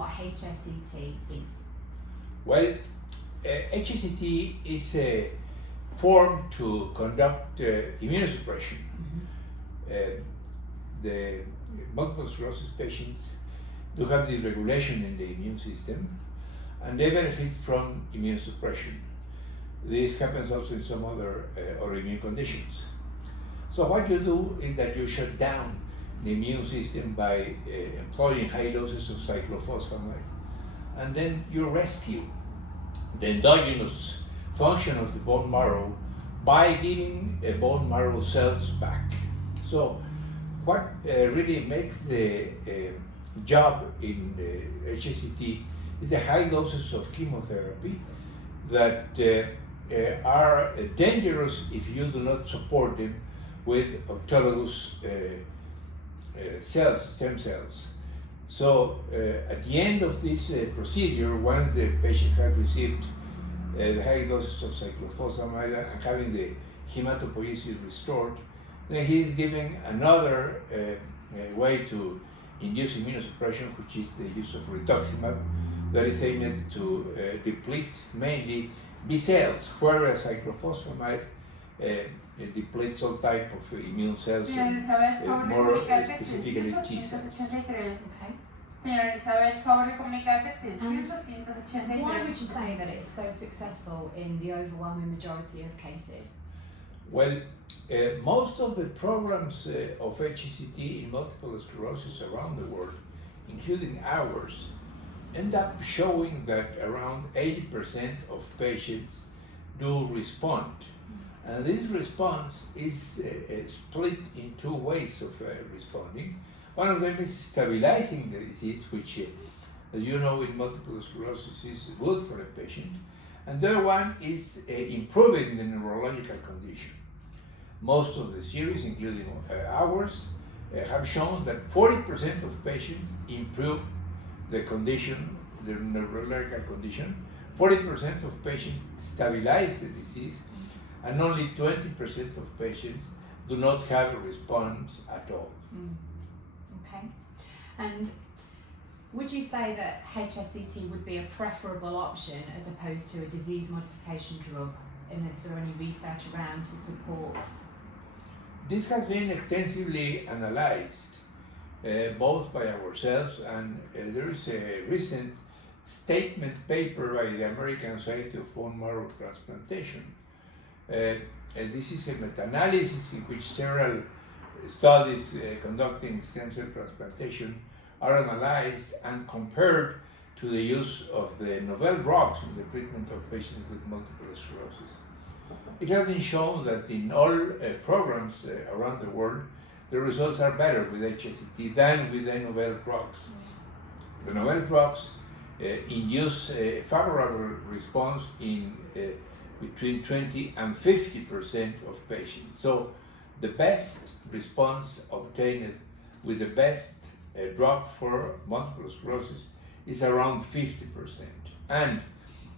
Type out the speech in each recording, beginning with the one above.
what HSCT is? Well, HSCT is a form to conduct immunosuppression. The multiple sclerosis patients do have dysregulation in the immune system, and they benefit from immunosuppression. This happens also in some other autoimmune conditions. So what you do is that you shut down the immune system by employing high doses of cyclophosphamide, and then you rescue the endogenous function of the bone marrow by giving bone marrow cells back. So what really makes the job in HSCT is the high doses of chemotherapy that are dangerous if you do not support them with autologous cells, stem cells. So at the end of this procedure, once the patient has received the high doses of cyclophosphamide and having the hematopoiesis restored, then he is given another way to induce immunosuppression, which is the use of rituximab, that is aimed to deplete mainly B cells, whereas cyclophosphamide depletes all type of immune cells, more specifically T cells. Okay. Señora Elizabeth, favor de comunicarse extensión And 289. why would you say that it is so successful in the overwhelming majority of cases? Well, most of the programs of HSCT in multiple sclerosis around the world, including ours, end up showing that around 80% of patients do respond. And this response is split in two ways of responding. One of them is stabilizing the disease, which, as you know, in multiple sclerosis is good for the patient. And the other one is improving the neurological condition. Most of the series, including ours, have shown that 40% of patients improve the condition, the neurological condition, 40% of patients stabilize the disease, and only 20% of patients do not have a response at all. Okay. And would you say that HSCT would be a preferable option as opposed to a disease modification drug? And is there any research around to support? This has been extensively analyzed, both by ourselves, and there is a recent statement paper by the American Society of Bone Marrow Transplantation. This is a meta-analysis in which several studies conducting stem cell transplantation are analyzed and compared to the use of the novel drugs in the treatment of patients with multiple sclerosis. It has been shown that in all programs around the world, the results are better with HSCT than with the novel drugs. The novel drugs induce a favorable response in between 20 and 50% of patients. So the best response obtained with the best drug for multiple sclerosis is around 50%. And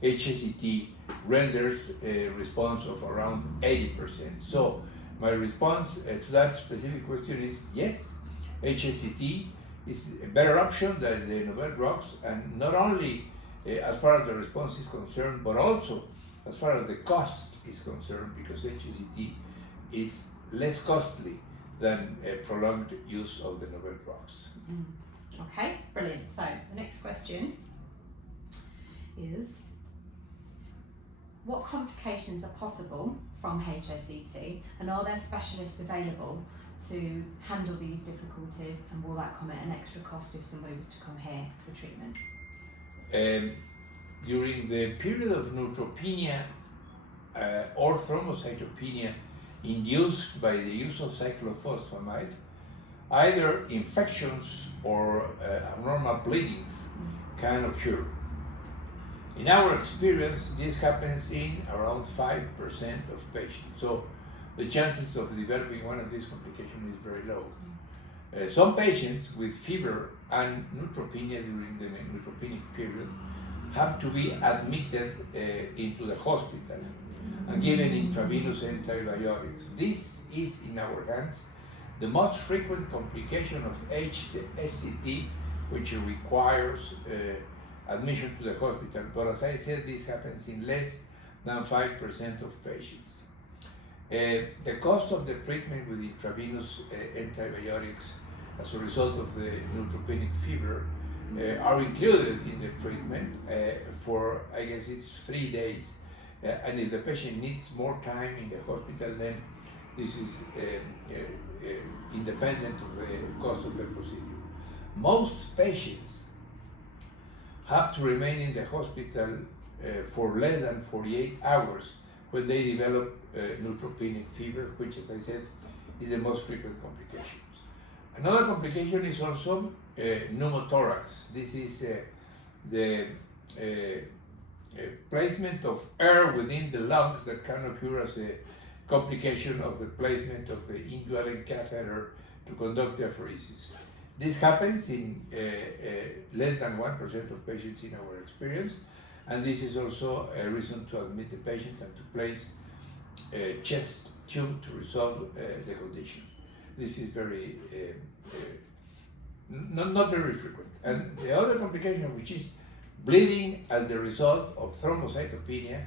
HSCT renders a response of around 80%. So my response to that specific question is yes, HSCT is a better option than the novel drugs, and not only as far as the response is concerned, but also as far as the cost is concerned, because HSCT is less costly than a prolonged use of the novel drugs. Okay, brilliant. So the next question is, what complications are possible from HSCT, and are there specialists available to handle these difficulties, and will that come at an extra cost if somebody was to come here for treatment? During the period of neutropenia or thrombocytopenia induced by the use of cyclophosphamide, either infections or abnormal bleedings can occur. In our experience, this happens in around 5% of patients. So the chances of developing one of these complications is very low. Some patients with fever and neutropenia during the neutropenic period have to be admitted into the hospital and given intravenous antibiotics. This is, in our hands, the most frequent complication of HSCT which requires admission to the hospital. But as I said, this happens in less than 5% of patients. The cost of the treatment with intravenous antibiotics as a result of the neutropenic fever are included in the treatment for, I guess it's 3 days. And if the patient needs more time in the hospital, then this is independent of the cost of the procedure. Most patients have to remain in the hospital for less than 48 hours when they develop neutropenic fever, which, as I said, is the most frequent complications. Another complication is also pneumothorax. This is the placement of air within the lungs that can occur as a complication of the placement of the indwelling catheter to conduct the apheresis. This happens in less than 1% of patients in our experience, and this is also a reason to admit the patient and to place a chest tube to resolve the condition. This is very not very frequent. And the other complication, which is bleeding as the result of thrombocytopenia,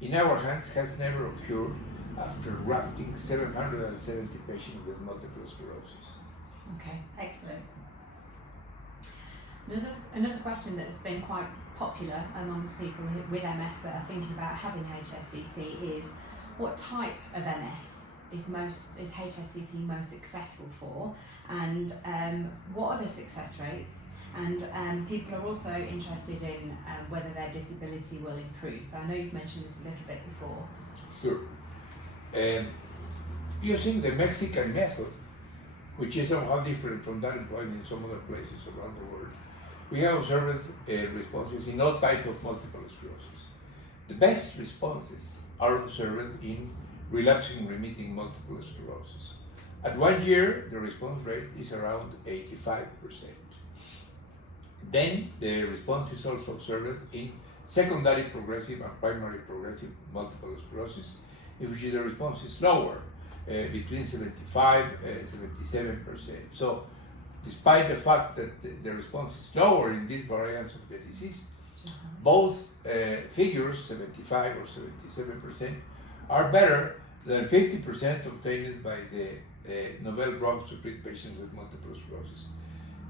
in our hands has never occurred after grafting 770 patients with multiple sclerosis. Okay, excellent. Another question that has been quite popular amongst people with MS that are thinking about having HSCT is, what type of MS is HSCT most successful for, and what are the success rates? And people are also interested in whether their disability will improve. So I know you've mentioned this a little bit before. Sure. Using the Mexican method, which is somehow different from that employed in some other places around the world, we have observed responses in all types of multiple sclerosis. The best responses are observed in relapsing remitting multiple sclerosis. At 1 year, the response rate is around 85%. Then the response is also observed in secondary progressive and primary progressive multiple sclerosis, in which the response is lower, between 75 and 77%. So, despite the fact that the response is lower in these variants of the disease, both figures, 75 or 77%, are better than 50% obtained by the novel drugs to treat patients with multiple sclerosis.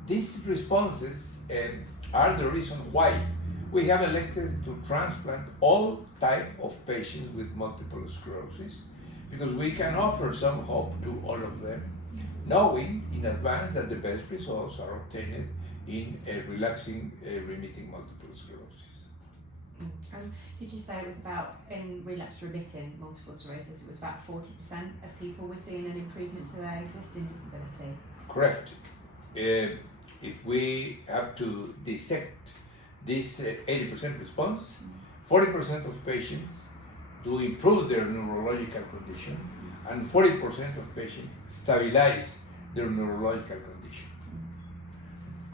These responses are the reason why we have elected to transplant all types of patients with multiple sclerosis, because we can offer some hope to all of them, knowing in advance that the best results are obtained in relapsing remitting multiple sclerosis. Did you say it was about, in relapse remitting multiple sclerosis, it was about 40% of people were seeing an improvement to their existing disability? Correct. If we have to dissect this 80% response, 40% of patients do improve their neurological condition, and 40% of patients stabilize their neurological condition.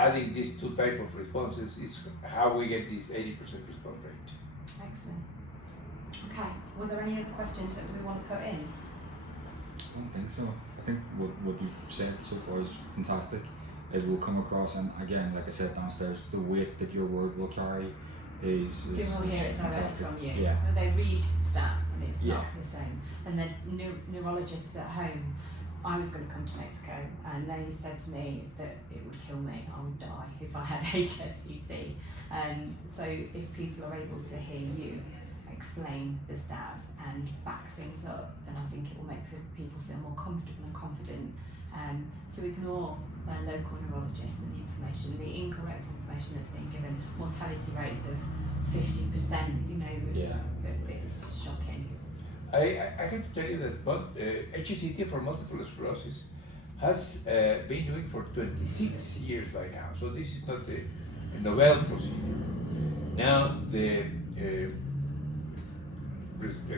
Adding these two types of responses is how we get this 80% response rate. Excellent. Okay, were there any other questions that we want to put in? I don't think so. I think what you've said so far is fantastic. It will come across, and again, like I said downstairs, the weight that your word will carry is People will hear it direct fantastic. from you. Yeah. They read stats and it's Yeah. not the same. And then neurologists at home, I was going to come to Mexico and they said to me that it would kill me, I would die if I had HSCT. So if people are able to hear you explain the stats and back things up, then I think it will make people feel more comfortable and confident to ignore their local neurologist and the information, the incorrect information that's being given, mortality rates of 50%, you know, Yeah. it's shocking. I have to tell you that HSCT for multiple sclerosis has been doing for 26 years by now, so this is not a novel procedure. Now, the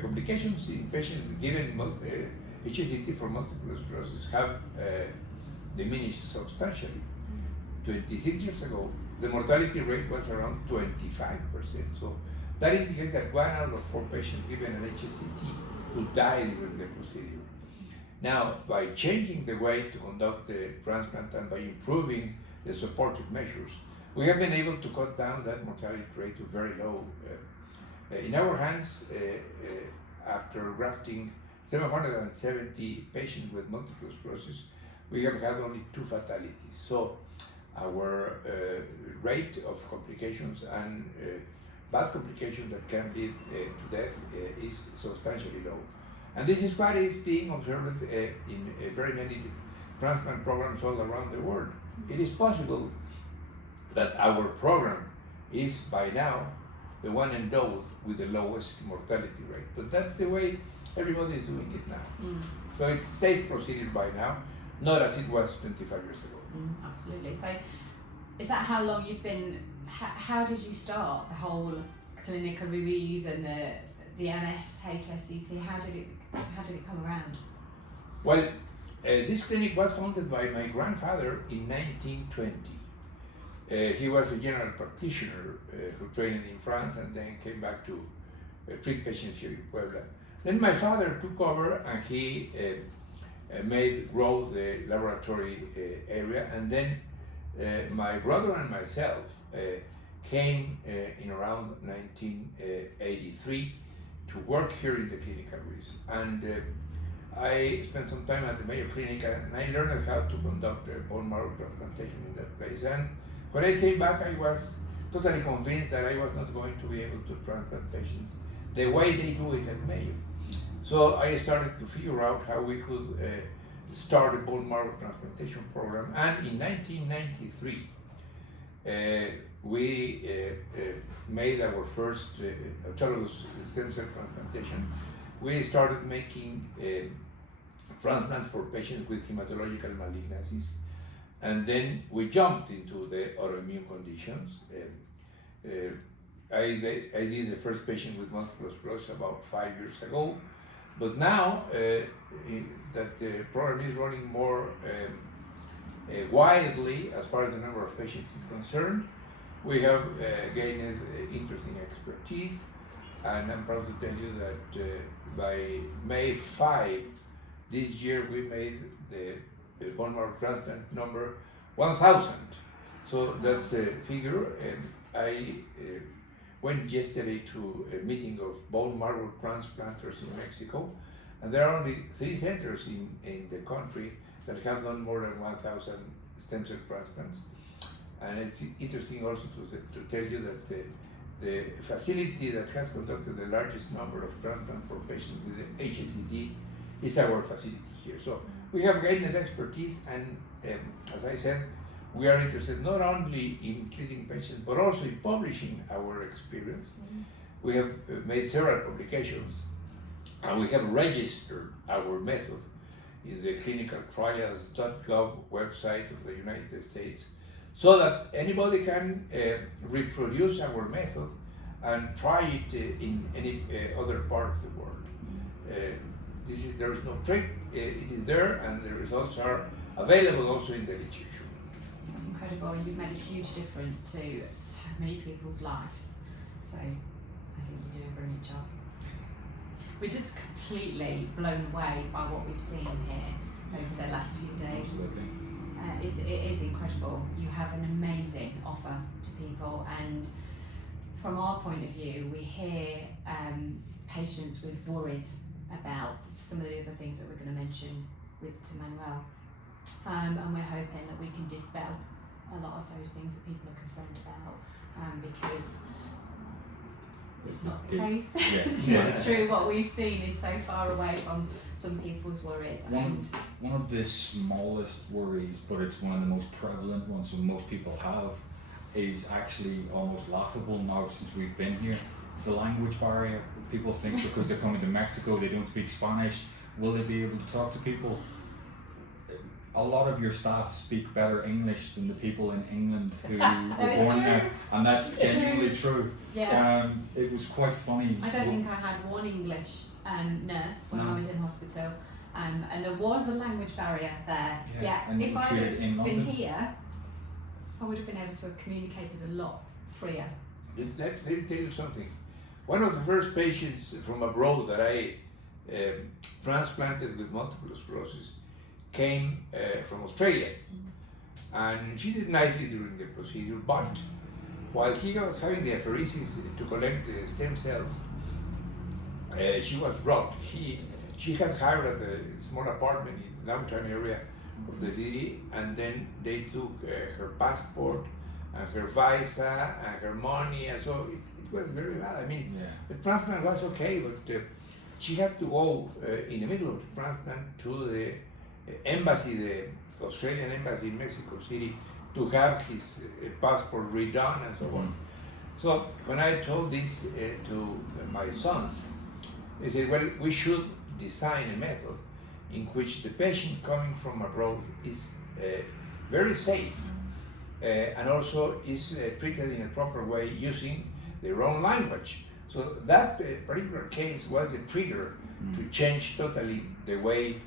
complications in patients given HSCT for multiple sclerosis have diminished substantially. 26 years ago, the mortality rate was around 25%. So that indicates that 1 out of 4 patients given an HSCT would die during the procedure. Now, by changing the way to conduct the transplant and by improving the supportive measures, we have been able to cut down that mortality rate to very low. In our hands, after grafting 770 patients with multiple sclerosis, we have had only 2 fatalities. So our rate of complications and bad complications that can lead to death is substantially low. And this is what is being observed in very many transplant programs all around the world. It is possible that our program is by now the one endowed with the lowest mortality rate. But that's the way everybody is doing it now. So it's safe proceeding by now, not as it was 25 years ago. Absolutely. So is that how long you've been, how did you start the whole Clinica Ruiz and the MS HSCT? How did it come around? Well, this clinic was founded by my grandfather in 1920. He was a general practitioner who trained in France and then came back to treat patients here in Puebla. Then my father took over and he grow the laboratory area, and then my brother and myself came in around 1983 to work here in the Clinica Ruiz. And I spent some time at the Mayo Clinic and I learned how to conduct bone marrow transplantation in that place. And when I came back, I was totally convinced that I was not going to be able to transplant patients the way they do it at Mayo. So I started to figure out how we could start a bone marrow transplantation program. And in 1993, we made our first autologous stem cell transplantation. We started making transplants for patients with hematological malignancies. And then we jumped into the autoimmune conditions. I did the first patient with multiple sclerosis about 5 years ago. But now that the program is running more widely as far as the number of patients is concerned, we have gained interesting expertise. And I'm proud to tell you that by May 5 this year, we made the bone marrow transplant number 1,000. So that's a figure. I went yesterday to a meeting of bone marrow transplanters in Mexico, and there are only 3 centers in the country that have done more than 1,000 stem cell transplants. And it's interesting also to tell you that the facility that has conducted the largest number of transplants for patients with the HSCT is our facility here. So we have gained expertise, and as I said, we are interested not only in treating patients but also in publishing our experience. We have made several publications, and we have registered our method in the clinicaltrials.gov website of the United States, so that anybody can reproduce our method and try it in any other part of the world. There is no trick, it is there, and the results are available also in the literature. That's incredible. You've made a huge difference to so many people's lives. So I think you do a brilliant job. We're just completely blown away by what we've seen here over the last few days. Absolutely. It is incredible. You have an amazing offer to people, and from our point of view, we hear patients with worries about some of the other things that we're going to mention to Manuel, and we're hoping that we can dispel a lot of those things that people are concerned about, because it's not the case. It's not true. What we've seen is so far away from some people's worries. One of the smallest worries, but it's one of the most prevalent ones that most people have, is actually almost laughable now since we've been here. It's the language barrier. People think because they're coming to Mexico they don't speak Spanish, will they be able to talk to people? A lot of your staff speak better English than the people in England who were born there, and that's genuinely true. Yeah. It was quite funny. I don't think I had one English nurse when I was in hospital, and there was a language barrier there. And if I had been London. here, I would have been able to have communicated a lot freer. Let me tell you something. One of the first patients from abroad that I transplanted with multiple sclerosis came from Australia. and she did nicely during the procedure, but while he was having the apheresis to collect the stem cells, she was robbed. She had hired a small apartment in the downtown area of the city, and then they took her passport and her visa and her money, and so it was very bad. I mean, the transplant was okay, but she had to go in the middle of the transplant to the embassy, the Australian embassy in Mexico City, to have his passport redone and so on. So when I told this to my sons, they said, well, we should design a method in which the patient coming from abroad is very safe and also is treated in a proper way using their own language. So that particular case was a trigger to change totally the way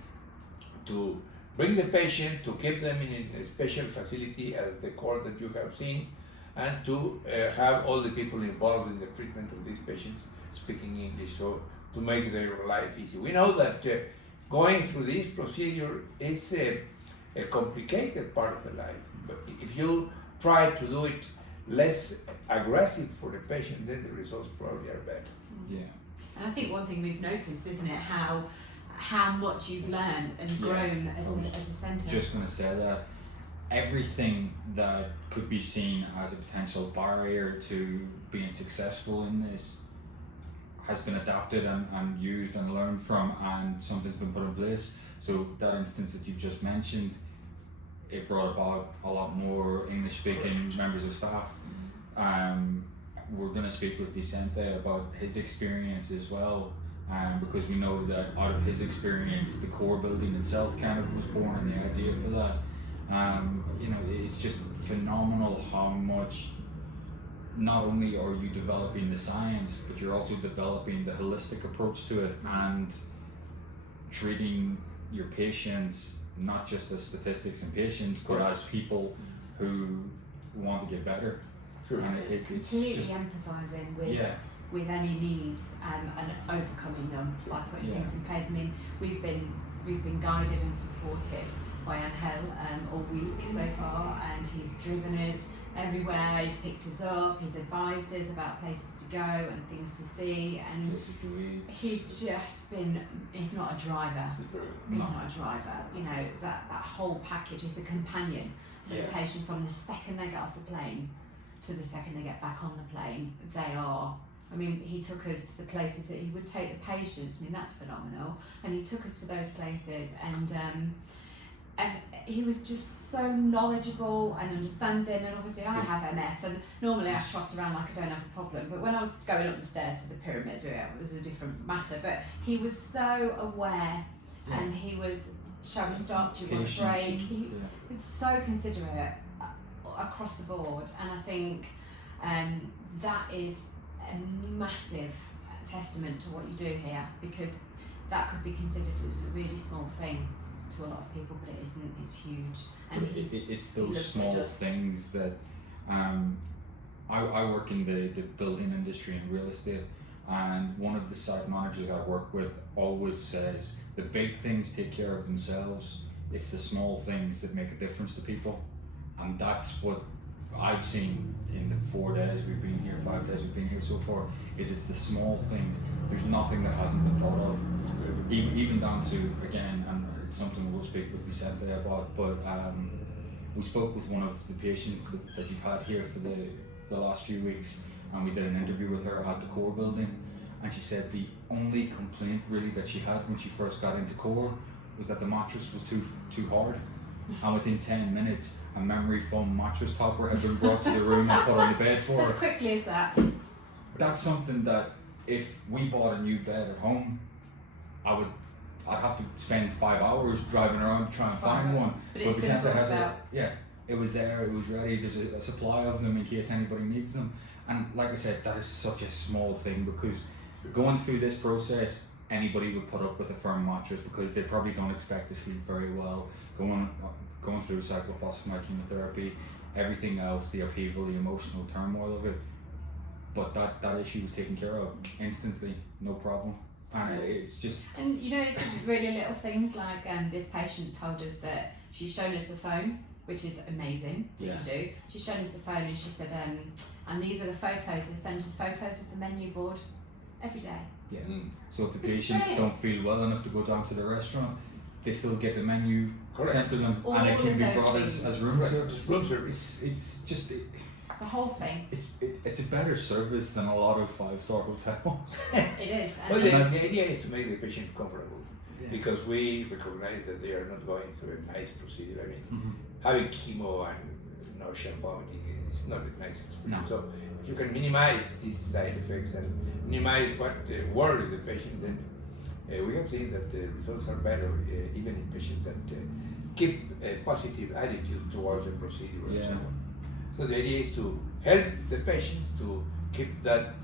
to bring the patient, to keep them in a special facility as the court that you have seen, and to have all the people involved in the treatment of these patients speaking English, so to make their life easy. We know that going through this procedure is a complicated part of the life, but if you try to do it less aggressive for the patient, then the results probably are better. Yeah. And I think one thing we've noticed, isn't it, how much you've learned and grown as a centre. Just going to say that everything that could be seen as a potential barrier to being successful in this has been adapted and used and learned from, and something's been put in place. So that instance that you've just mentioned, it brought about a lot more English speaking members of staff. We're going to speak with Vicente about his experience as well, because we know that out of his experience the core building itself kind of was born, and the idea for that. It's just phenomenal how much not only are you developing the science, but you're also developing the holistic approach to it and treating your patients not just as statistics and patients, but as people who want to get better. Sure. And it's completely just empathising with any needs and overcoming them by putting things in place. I mean, we've been guided and supported by Angel all week so far, and he's driven us everywhere. He's picked us up, he's advised us about places to go and things to see, and Dr. Ruiz. he's just been, he's not a driver. He's not a driver. You know, that whole package is a companion for the patient from the second they get off the plane to the second they get back on the plane. They are, I mean, he took us to the places that he would take the patients. I mean, that's phenomenal. And he took us to those places, and he was just so knowledgeable and understanding. And obviously I have MS, and normally I trot around like I don't have a problem, but when I was going up the stairs to the pyramid, it was a different matter. But he was so aware, and he was, shall we stop, do you want a break? He was so considerate across the board, and I think that is a massive testament to what you do here, because that could be considered as a really small thing to a lot of people, but it isn't. It's huge, and it's those small things that I work in the building industry and real estate, and one of the site managers I work with always says the big things take care of themselves. It's the small things that make a difference to people, and that's what I've seen in the 4 days we've been here, 5 days we've been here so far. Is it's the small things. There's nothing that hasn't been thought of, even down to, again, and it's something we'll speak with Vicente about, but we spoke with one of the patients that you've had here for the last few weeks, and we did an interview with her at the core building, and she said the only complaint really that she had when she first got into core was that the mattress was too hard, and within 10 minutes a memory foam mattress topper had been brought to the room and put on the bed for her. As quickly as that. That's something that if we bought a new bed at home, I'd have to spend 5 hours driving around trying to find one. But Vicente has it was there, it was ready, there's a supply of them in case anybody needs them. And like I said, that is such a small thing, because going through this process, anybody would put up with a firm mattress because they probably don't expect to sleep very well. Going through cyclophosphamide chemotherapy, everything else, the upheaval, the emotional turmoil of it. But that issue was taken care of instantly, no problem. And it's just... And you know, it's really little things like this patient told us that she's shown us the phone which is amazing that Yeah. you do. She showed us the phone and she said, and these are the photos, they send us photos of the menu board every day. Yeah. Mm. So if the It's patients great. don't feel well enough to go down to the restaurant, they still get the menu Correct. sent to them, All and it of can be those brought things. as room Correct. service. Room service. It's just The whole thing. it's a better service than a lot of 5-star hotels. It is. Well, And that's- the idea is to make the patient comfortable because we recognize that they are not going through a nice procedure. I mean, Mhm. having chemo and nausea and vomiting is not a nice experience. No. So if you can minimize these side effects and minimize what worries the patient, then we have seen that the results are better even in patients that keep a positive attitude towards the procedure and so Yeah. on. So the idea is to help the patients to keep that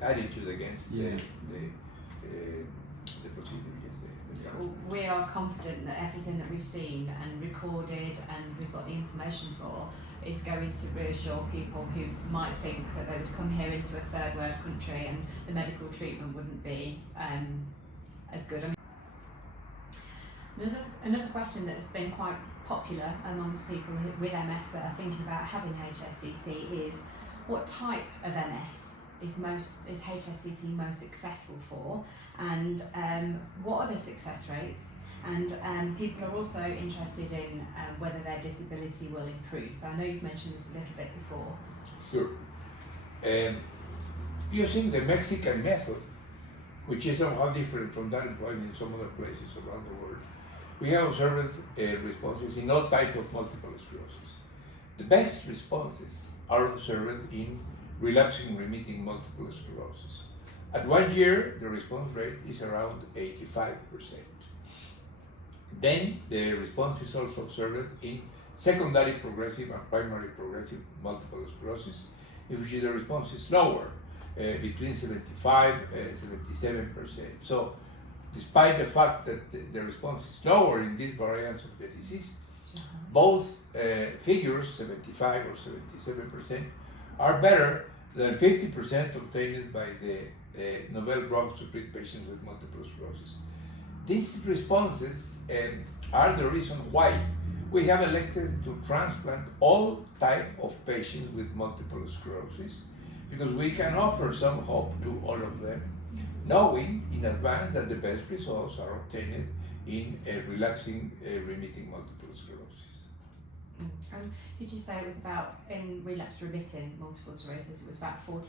attitude against Yeah. the procedure. Yes, the cancer. we are confident that everything that we've seen and recorded and we've got the information for is going to reassure people who might think that they would come here into a third world country and the medical treatment wouldn't be as good. I mean, another question that has been quite popular amongst people with MS that are thinking about having HSCT is what type of MS is HSCT most successful for, and what are the success rates, and people are also interested in whether their disability will improve. So I know you've mentioned this a little bit before. Sure. Using the Mexican method, which is somehow different from that employed in some other places around the world, we have observed responses in all types of multiple sclerosis. The best responses are observed in relapsing remitting multiple sclerosis. At 1 year, the response rate is around 85%. Then the response is also observed in secondary progressive and primary progressive multiple sclerosis, in which the response is lower, between 75 and 77%. So, despite the fact that the response is lower in these variants of the disease, both figures, 75 or 77%, are better than 50% obtained by the novel drugs to treat patients with multiple sclerosis. These responses are the reason why we have elected to transplant all type of patients with multiple sclerosis, because we can offer some hope to all of them, knowing in advance that the best results are obtained in relapsing remitting multiple sclerosis. Did you say it was about, in relapse remitting multiple sclerosis, it was about 40%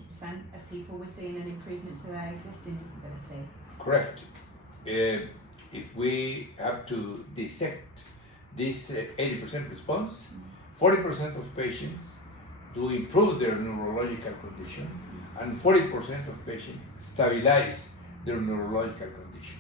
of people were seeing an improvement to their existing disability? Correct. If we have to dissect this 80% response, 40% of patients do improve their neurological condition, and 40% of patients stabilize their neurological condition.